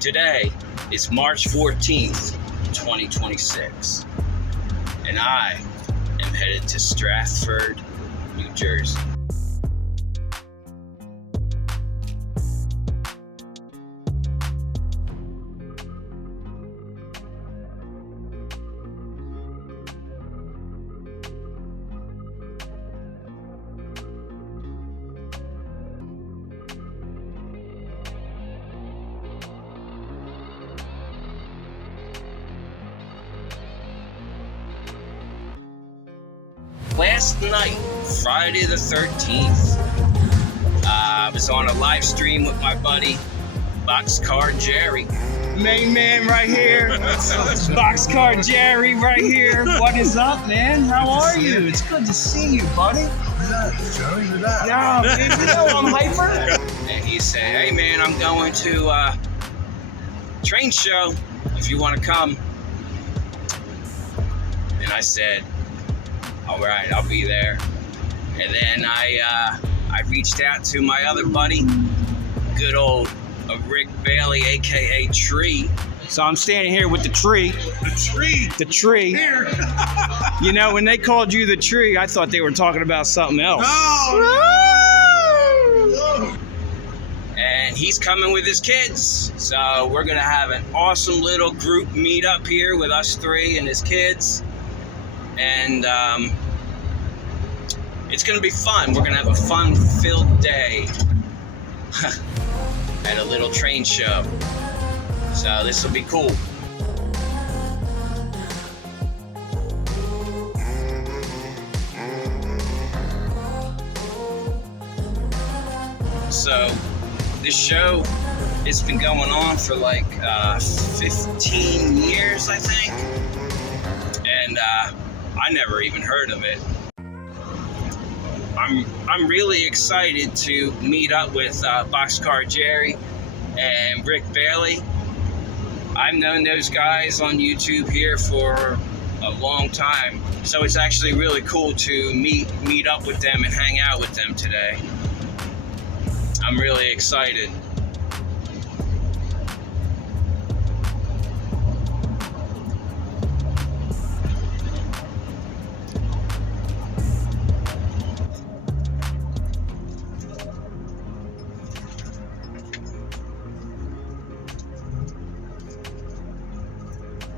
Today is March 14th, 2026, and I am headed to Strasburg, New Jersey. Last night, Friday the 13th, I was on a live stream with my buddy, Boxcar Jerry. Main man right here. Boxcar Jerry right here. What is up, man? How are you? It's good to see you, buddy. Joey, who's that? Yeah, man, you know I'm hyper. And he said, hey, man, I'm going to a train show if you want to come. And I said, all right, I'll be there. And then I reached out to my other buddy, good old Rick Bailey, aka Tree. So I'm standing here with the tree. The tree. Here. You know, when they called you the tree, I thought they were talking about something else. Oh. And he's coming with his kids. So we're gonna have an awesome little group meet up here with us three and his kids. And it's gonna be fun. We're gonna have a fun-filled day at a little train show. So this will be cool. So this show, it's been going on for like 15 years, I think. And I never even heard of it. I'm really excited to meet up with Boxcar Jerry and Rick Bailey. I've known those guys on YouTube here for a long time, so it's actually really cool to meet up with them and hang out with them today. I'm really excited.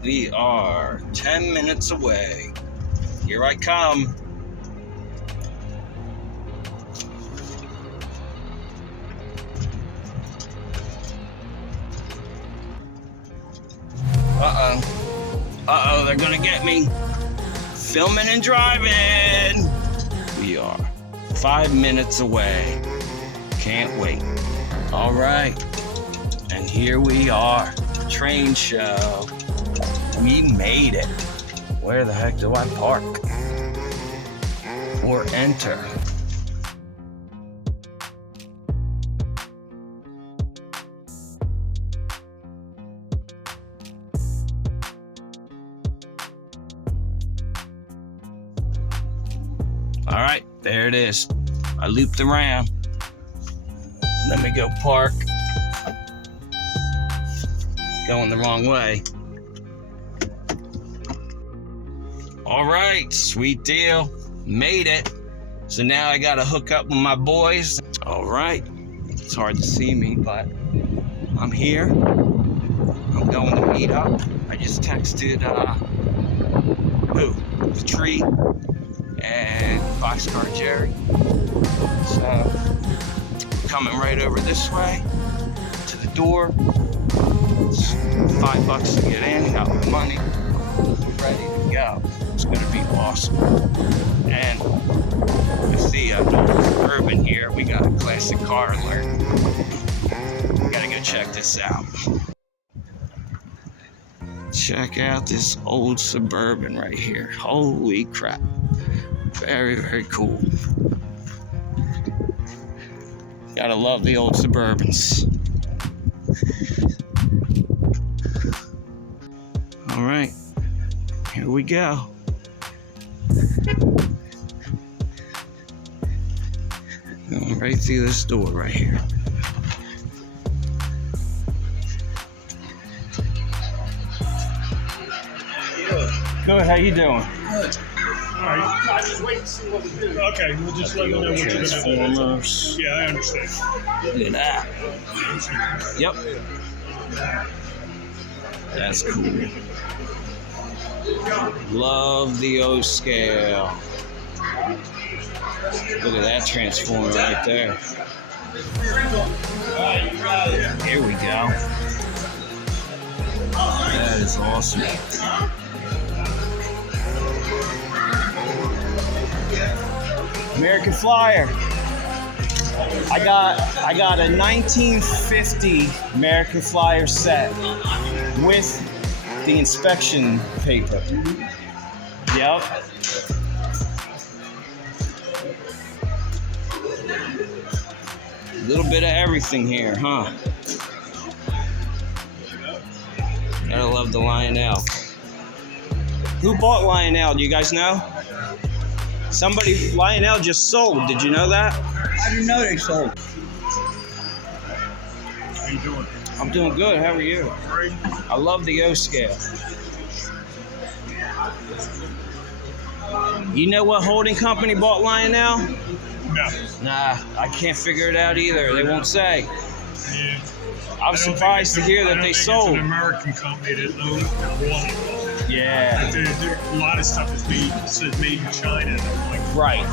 We are 10 minutes away. Here I come. Uh-oh, they're gonna get me. Filming and driving. We are 5 minutes away. Can't wait. All right, and here we are, train show. We made it. Where the heck do I park? Or enter? All right, there it is. I looped around. Let me go park. Going the wrong way. All right, sweet deal. Made it. So now I gotta hook up with my boys. All right, it's hard to see me, but I'm here. I'm going to meet up. I just texted the Tree and Boxcar Jerry. So coming right over this way to the door. It's $5 to get in. Got my money. Ready to go. It's going to be awesome. And with the Suburban here, we got a classic car alert. We gotta go check this out. Check out this old Suburban right here. Holy crap. Very, very cool. Gotta love the old Suburbans. All right, here we go. Going right through this door right here. Good. How you doing? Good. All right. I just wait to see what we do. Okay, we'll just let me know what you're going to do. Transformers. Yeah, I understand. Look at that. Yep. That's cool. Love the O scale. Look at that transformer right there. Here we go. That is awesome. American Flyer. I got a 1950 American Flyer set with the inspection paper. Yep. A little bit of everything here, huh? Gotta love the Lionel. Who bought Lionel? Do you guys know? Somebody, Lionel just sold. Did you know that? I didn't know they sold. How you doing? I'm doing good. How are you? Great. I love the O scale. You know what holding company bought Lionel? No. Nah, I can't figure it out either. They won't say. Yeah. I'm surprised to hear that they sold. It's an American company that owns one. Yeah. A lot of stuff is made. It says made in China. Like, Right.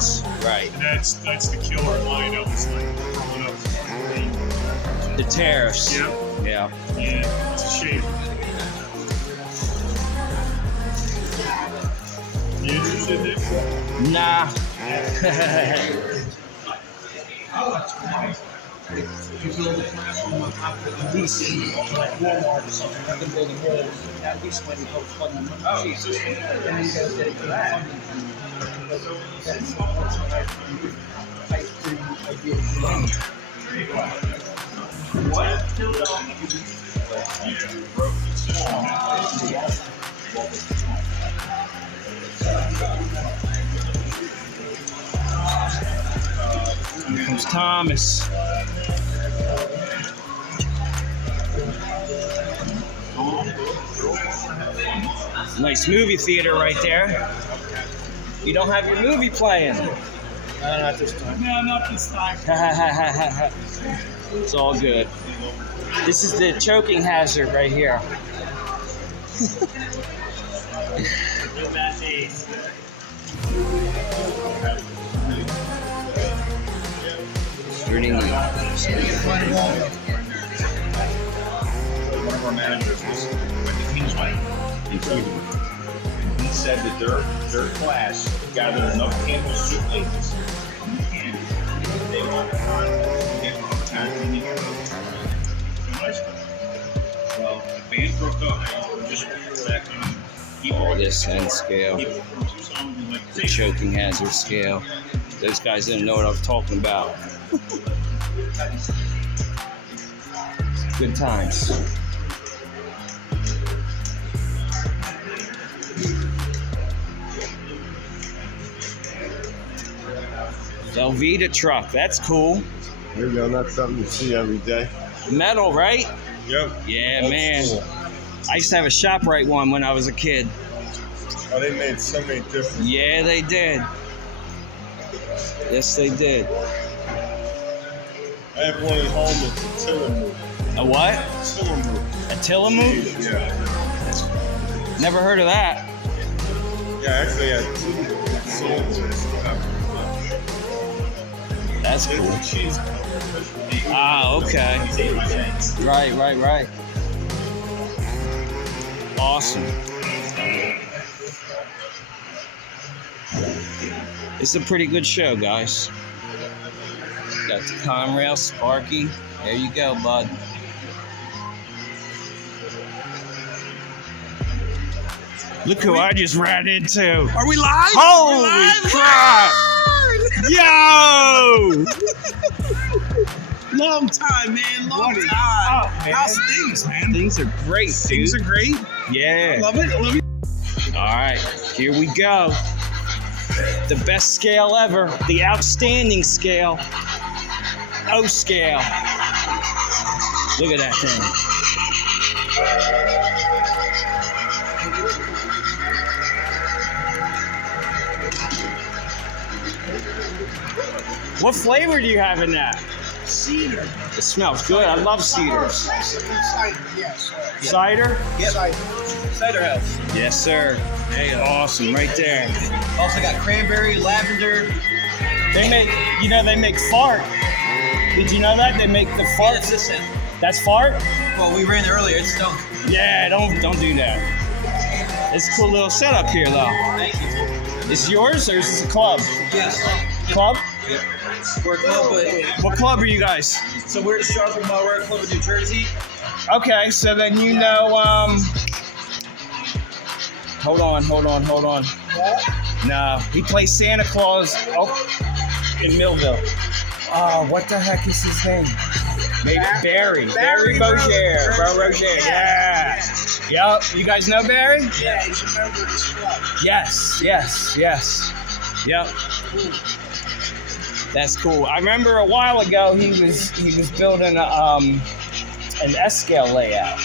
and that's the killer line. I was like growing up. The tariffs. Yeah. Yeah. Yeah. It's a shame. You interested in it? Nah. You build a platform on top of the DC, like Walmart or something, I've been building walls, at least when you help fund the system, and then you gotta get it to that funding. That's what I Here comes Thomas. Nice movie theater right there. You don't have your movie playing. Not this time. No, not this time. It's all good. This is the choking hazard right here. Pretty neat. One of our managers was went to Kingsway in Cleveland. And he said that their class gathered enough Campbell soup ladies and they wanted to well, the band broke up. Just back on This end scale. The choking hazard scale. Those guys didn't know what I was talking about. Good times. Velveeta truck, that's cool. There you go, that's something to see every day. Metal, right? Yep. Yeah, Old man. school. I used to have a ShopRite one when I was a kid. Oh, they made so many different. Yeah, they did. Yes, they did. I have one at home at the Tillamook. A what? Tillamook. A Tillamook? Yeah. Never heard of that. Yeah, actually, I had two sold. That's There's cool. a cheese. Ah, okay. Right. Awesome. It's a pretty good show, guys. Got the Conrail, Sparky. There you go, bud. Look who I just ran into. Are we live? Holy crap! Yo! Long time, man. Long time. How's things, man? Things are great, dude. Things are great. Yeah. Love it. All right, here we go. The best scale ever, the outstanding scale, O scale. Look at that thing. What flavor do you have in that? Cedar. It smells good. I love cedars. Cider, yes. Cider? Yes. Cider house. Yes, sir. Awesome, right there. Also got cranberry, lavender. They make fart. Did you know that? They make the fart. That's this end. That's fart? Well, we ran earlier. It's stunk. Yeah, don't do that. It's a cool little setup here, though. Thank you. Is it yours or is this a club? Yes. Club? Yeah. We're a club, but What club are you guys? so we're the Strasburg Model Railroad Club in New Jersey. Okay, so then you know, hold on. No, he plays Santa Claus in Millville. Oh, what the heck is his name? Maybe Barry Roger. Yeah. Yep. You guys know Barry? Yeah, he's a member of this club. Yes. Yep. That's cool. I remember a while ago he was building an S-scale layout.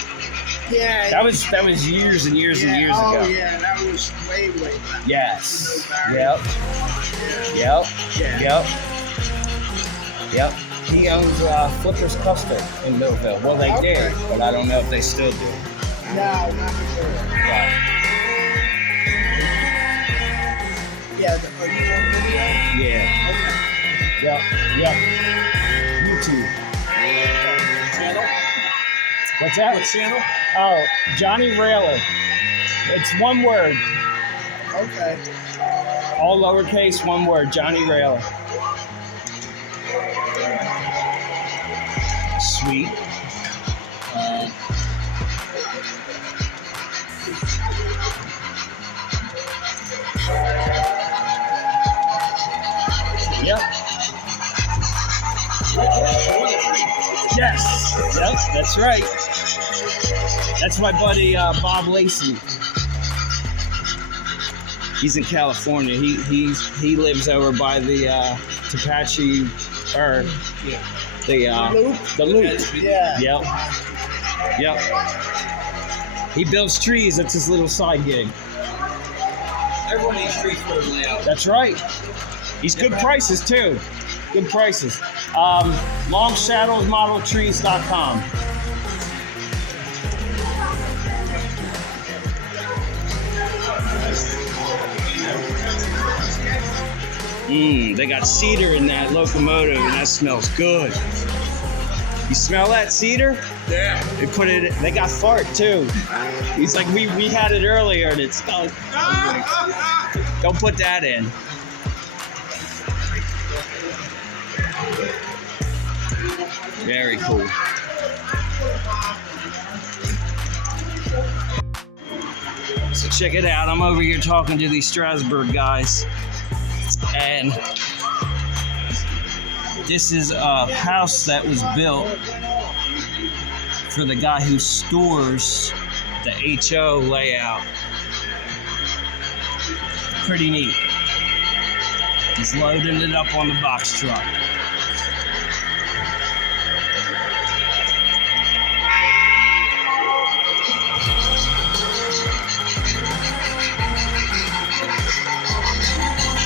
Yeah. That was years and years ago. Oh yeah, that was way back. Yes. Yeah. Yep. He owns Flipper's Custard in Millville. Well, they did, but I don't know if they still do. No, not sure. Yeah. Yeah, are you on video? Yeah. Okay. Yep. YouTube. Channel? What's that? What channel? Oh, Johnny Railer. It's one word. Okay. All lowercase, one word. Johnny Railer. Sweet. Yep. Yes. Yep, that's right. That's my buddy Bob Lacey. He's in California. He lives over by the Tepache or the loop. Yeah. Yep. He builds trees. That's his little side gig. Everyone needs street for layout. That's right. He's good prices too. Good prices. LongShadowsModelTrees.com. They got cedar in that locomotive, and that smells good. You smell that cedar? Yeah. They got fart too. He's like, we had it earlier and it stunk. Don't put that in. Very cool. So check it out. I'm over here talking to these Strasburg guys. And this is a house that was built for the guy who stores the HO layout. Pretty neat. He's loading it up on the box truck.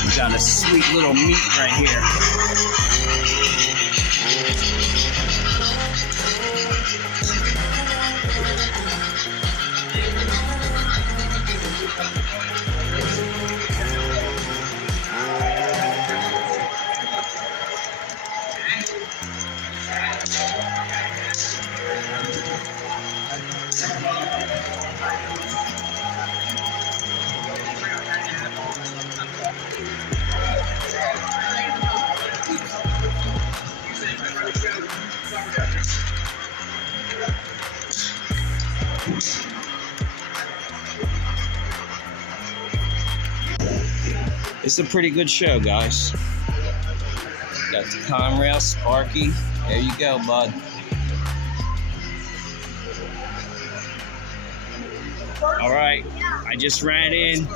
We got a sweet little meat right here. It's a pretty good show, guys. Got the Conrail, Sparky. There you go, bud. All right, I just ran into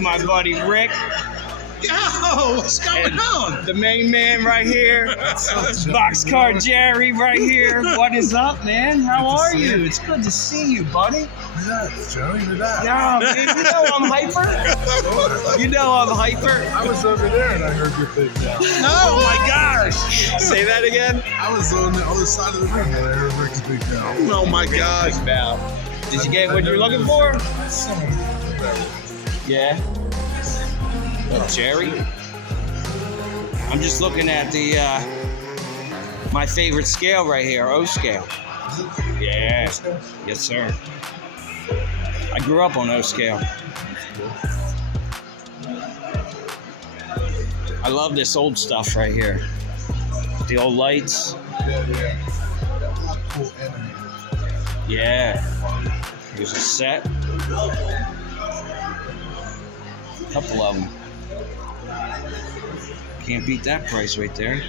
my buddy Rick. Yo, what's going And on? the main man right here, Boxcar Jerry right here. What is up, man? How are you? It's good to see you, buddy. Relax, Joey, relax. Yeah, man, you know I'm hyper. You know I'm hyper. I was over there and I heard your big now. Oh my gosh! Say that again. I was on the other side of the room and I heard Rick's big now. Oh my gosh! Did you get what you're looking for? Yeah. What, Jerry? I'm just looking at the my favorite scale right here, O scale. Yeah. Yes, sir. I grew up on O scale. I love this old stuff right here. The old lights. Yeah. Cool enemy. Yeah. Here's a set. Couple of them. Can't beat that price right there.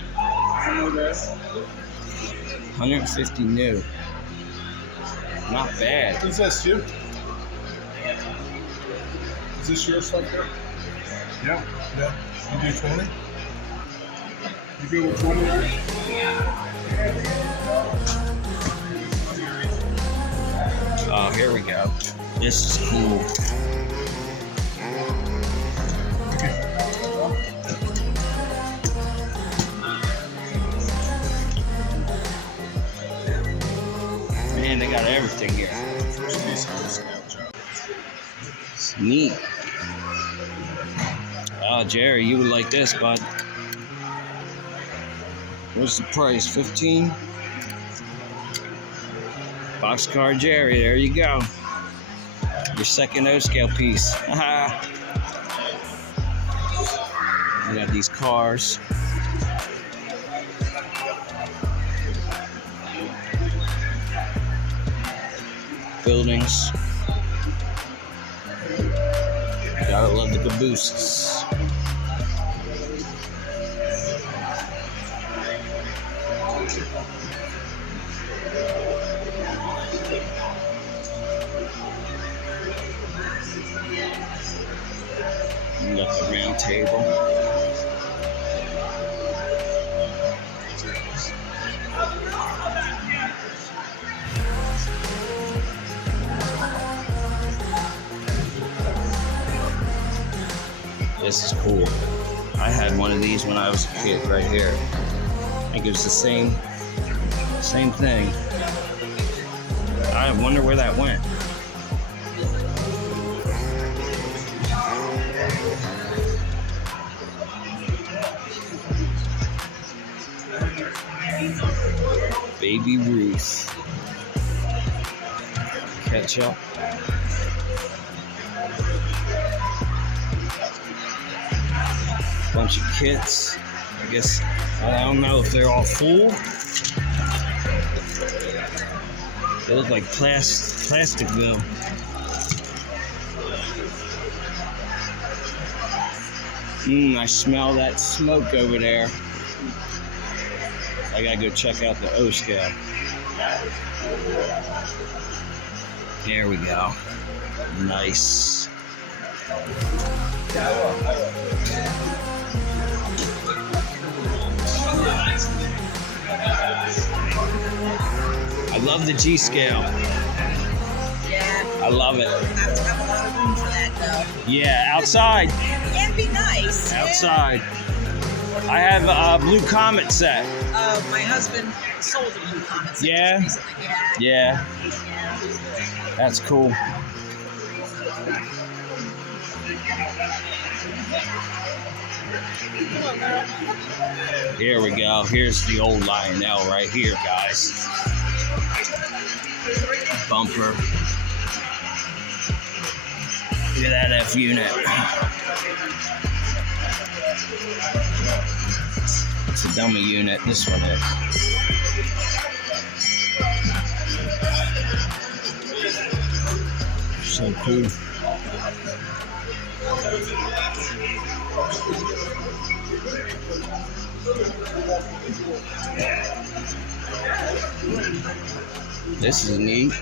150 new. Not bad. Is this you? Is this your stuff there? Yeah. You do 20? You go with 20 there? Oh, here we go. This is cool. Man, they got everything here. It's neat. Oh, Jerry, you would like this, bud. What's the price? 15? Boxcar Jerry, there you go. Your second O scale piece. We got these cars. Buildings. Gotta love the cabooses. You got the round table. This is cool. I had one of these when I was a kid right here. I think it was the same thing. I wonder where that went. Baby Ruth. Ketchup. Bunch of kits. I guess I don't know if they're all full. They look like Plasticville. I smell that smoke over there. I gotta go check out the O scale. There we go. Nice. I love the G scale. Yeah. I love it. I have to have a lot of room for that, though. Yeah, outside. Yeah, it'd be nice. Outside. I have a Blue Comet set. My husband sold a Blue Comet set Yeah? just recently. Yeah, Yeah. that's cool. Here we go. Here's the old Lionel right here, guys. Bumper. Look at that F unit. It's a dummy unit. This one is. So cool. This is neat.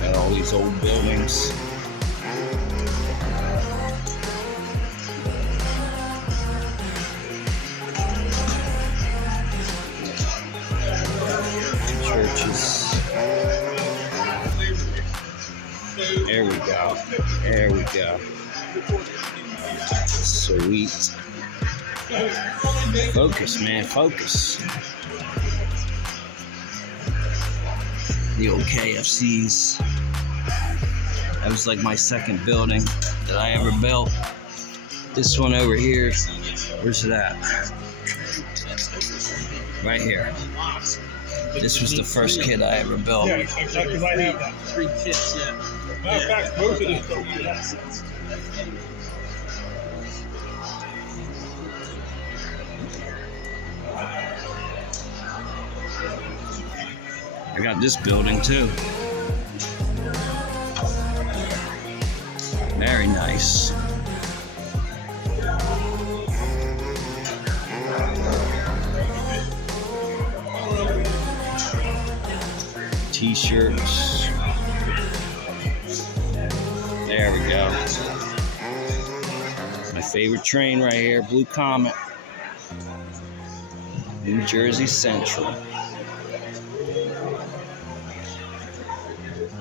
Got all these old buildings. Churches. There we go. There we go. Sweet. Focus, man. Focus. The old KFCs. That was like my second building that I ever built. This one over here, where's it at? Right here. This was the first kit I ever built. Yeah, because I have that. 3 kits, yeah. Matter of fact, most of this stuff. I got this building too. Very nice. T-shirts. There we go. My favorite train right here, Blue Comet. New Jersey Central.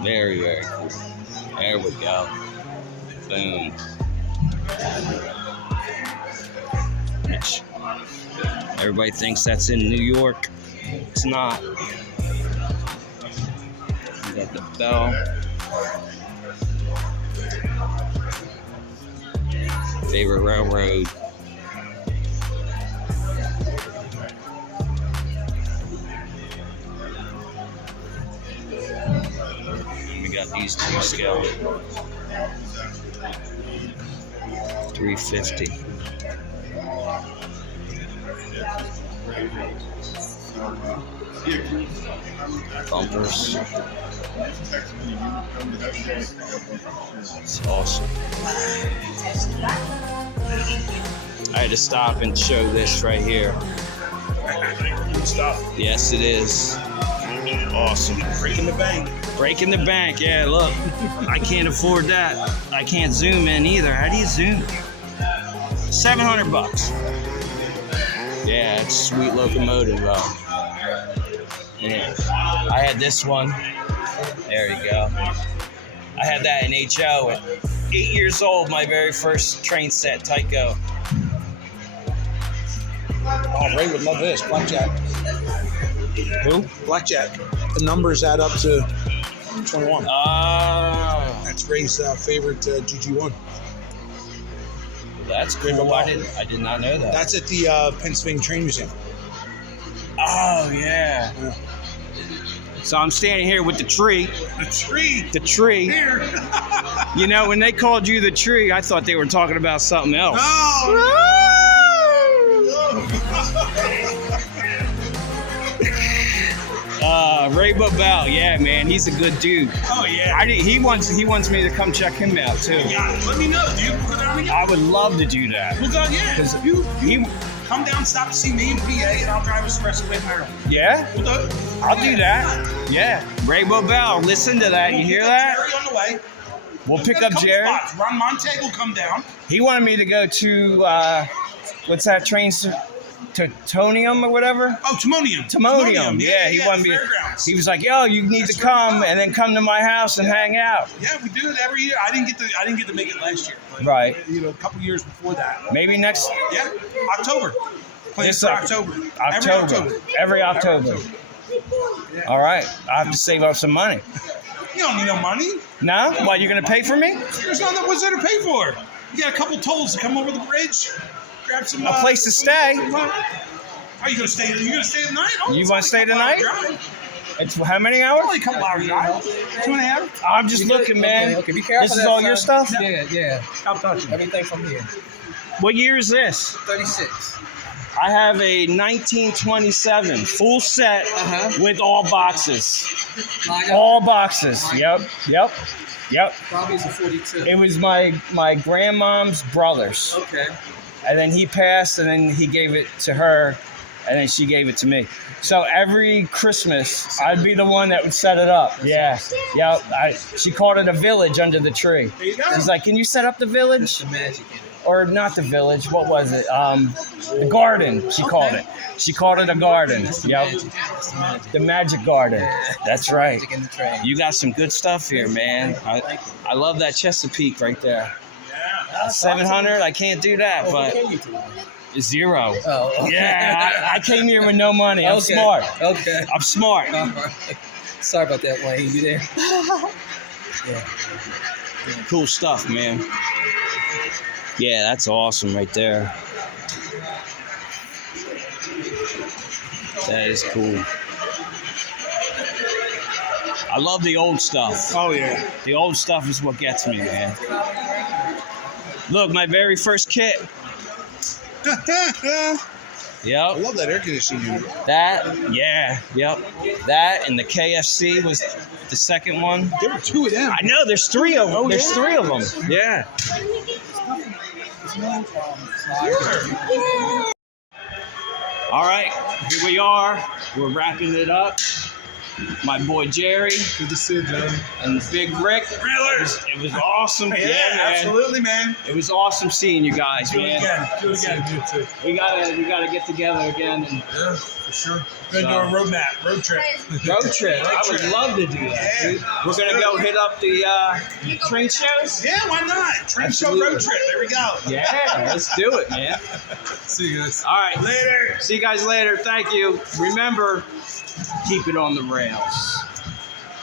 Very, very cool. There we go. Boom. Which everybody thinks that's in New York. It's not. You got the bell. Favorite railroad. We got these two scale. 350. Bumpers. It's awesome. I had to stop and show this right here. Stuff. Yes, it is. Awesome. Breaking the bank. Breaking the bank. Yeah, look. I can't afford that. I can't zoom in either. How do you zoom? $700. Yeah, it's a sweet locomotive though. Yeah. I had this one. There you go. I had that in HO at 8 years old, my very first train set, Tyco. Oh, Ray would love this. Blackjack. Who? Blackjack. The numbers add up to 21. That's That's Ray's favorite GG1. That's good. I did not know that. That's at the Pennsylvania Train Museum. Oh, yeah. So I'm standing here with the tree. The tree. The tree. Here. You know, when they called you the tree, I thought they were talking about something else. Ray Bobel, yeah, man, he's a good dude. Oh yeah. He wants me to come check him out too. Yeah. Let me know, dude. We'll go down together. I would love to do that. We'll go. Yeah. 'Cause You he- come down, stop to see me in PA, and I'll drive Expressway to Maryland. Yeah, We'll do it. I'll do that. Yeah, Ray Bobel, listen to that. You hear We'll pick that? up Jerry on the way. We'll pick Got a up couple Jerry. spots. Ron Montag will come down. He wanted me to go to what's that train? Tonium or whatever. Oh, Timonium. Timonium. Yeah, he wanted me. Fairgrounds. He was like, "Yo, you need to come and then come to my house and hang out." Yeah, we do it every year. I didn't get to make it last year. But, Right. You know, a couple years before that. Maybe next Yeah, October. Plans This for October. October. Every October. All right. I have to save up some money. You don't need no money. No? What, you're going to pay for me? There's nothing. What's there to pay for? You got a couple tolls to come over the bridge. Grab some. A place to stay. Are you gonna stay? You gonna stay the night? Oh, You it's wanna only a stay couple tonight? hour drive. It's how many hours? Only a couple hours drive. 2.5. I'm just looking, man. Okay, be careful. This is all your stuff? Yeah. Stop touching. Everything from here. What year is this? 36. I have a 1927 full set with all boxes. All boxes. Yep. Probably is a 42. It was my grandmom's brother's. Okay. And then he passed, and then he gave it to her, and then she gave it to me. So every Christmas, I'd be the one that would set it up. Yeah. She called it a village under the tree. There you go. She's like, "Can you set up the village?" The magic in it. Or not the village. What was it? The garden. She called it. She called it a garden. Yep. The magic garden. That's right. Magic in the tray. You got some good stuff here, man. I love that Chesapeake right there. 700. I can't do that, but zero. Oh. Yeah, I came here with no money. I'm Okay. smart. Okay. I'm smart. All right. Sorry about that, Wayne. You there? Yeah. Cool stuff, man. Yeah, that's awesome right there. That is cool. I love the old stuff. Oh yeah. The old stuff is what gets me, man. Look, my very first kit. I Yep. love that air conditioning unit. Yep. That and the KFC was the second one. There were two of them. I know, there's three of them. Oh, There's yeah? three of them. Yeah. All right, here we are. We're wrapping it up. My boy Jerry Good to see you, John. and Big Rick. It was awesome. Yeah, man. absolutely, man. It was awesome seeing you guys, Do it man. again. Do it again. Do it too. We gotta get together again and Yeah, for sure. Gonna do a road trip. road trip. I would love to do that. Yeah. Dude. We're gonna go hit up the train shows. Yeah, why not? Train show Absolutely. road trip. There we go. Yeah, let's do it, man. See you guys. All right. Later. See you guys later. Thank you. Remember, keep it on the rails.